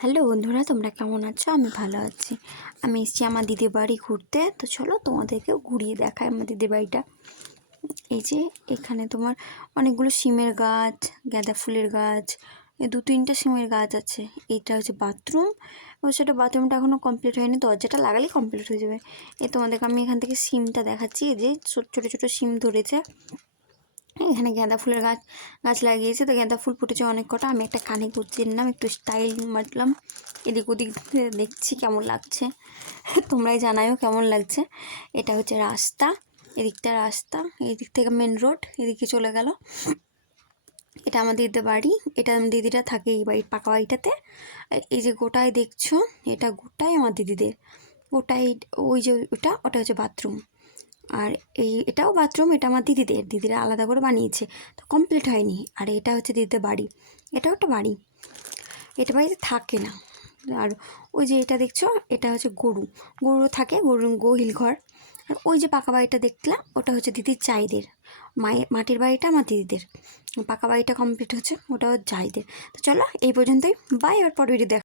Hello বন্ধুরা, তোমরা কেমন আছো? আমি ভালো আছি। আমি এসেছি আমার দিদির বাড়ি ঘুরতে। তো চলো তোমাদেরকেও ঘুরিয়ে দেখায় আমার দিদির বাড়িটা। এই যে এখানে তোমার অনেকগুলো সিমের গাছ, গাঁদা ফুলের গাছ, এই 2-3টা সিমের গাছ আছে। এটা হচ্ছে বাথরুম, এবং সেটা বাথরুমটা এখনও কমপ্লিট হয়নি, দরজাটা লাগালেই কমপ্লিট হয়ে যাবে। তোমাদেরকে আমি এখান থেকে সিমটা দেখাচ্ছি। এই যে ছোটো ছোটো সিম ধরেছে। এখানে গাঁদা ফুলের গাছ লাগিয়েছে। তো গাঁদা ফুল ফুটেছে অনেক কটা। আমি একটা কানে কুচিয়ে নিলাম, একটু স্টাইল মারলাম, এদিক ওদিক দেখছি কেমন লাগছে। তোমরাই জানাও কেমন লাগছে। এটা হচ্ছে রাস্তা, এদিকটা রাস্তা, এদিক থেকে মেন রোড, এদিকে চলে গেল। এটা আমার দিদির বাড়ি। এটা আমার দিদিরা থাকে এই বাড়ির পাকা বাড়িটাতে। এই যে গোটায় দেখছো, এটা গোটাই আমার দিদিদের। গোটাই ওই যে ওটা হচ্ছে বাথরুম। আর এটাও বাথরুম, এটা আমার দিদিরা আলাদা করে বানিয়েছে, তো কমপ্লিট হয়নি। আর এটা হচ্ছে দিদিদের বাড়ি, এটাও একটা বাড়ি, এটা বাড়িতে থাকে না। আর ওই যে এটা দেখছো, এটা হচ্ছে গরু থাকে, গোহিল ঘর। আর ওই যে পাকা বাড়িটা দেখলাম, ওটা হচ্ছে দিদির জায়দের। মাটির বাড়িটা আমার দিদিদের, পাকা বাড়িটা কমপ্লিট হচ্ছে, ওটাও জায়দের। তো চলো এই পর্যন্তই, বাই। আর পরে দেখ।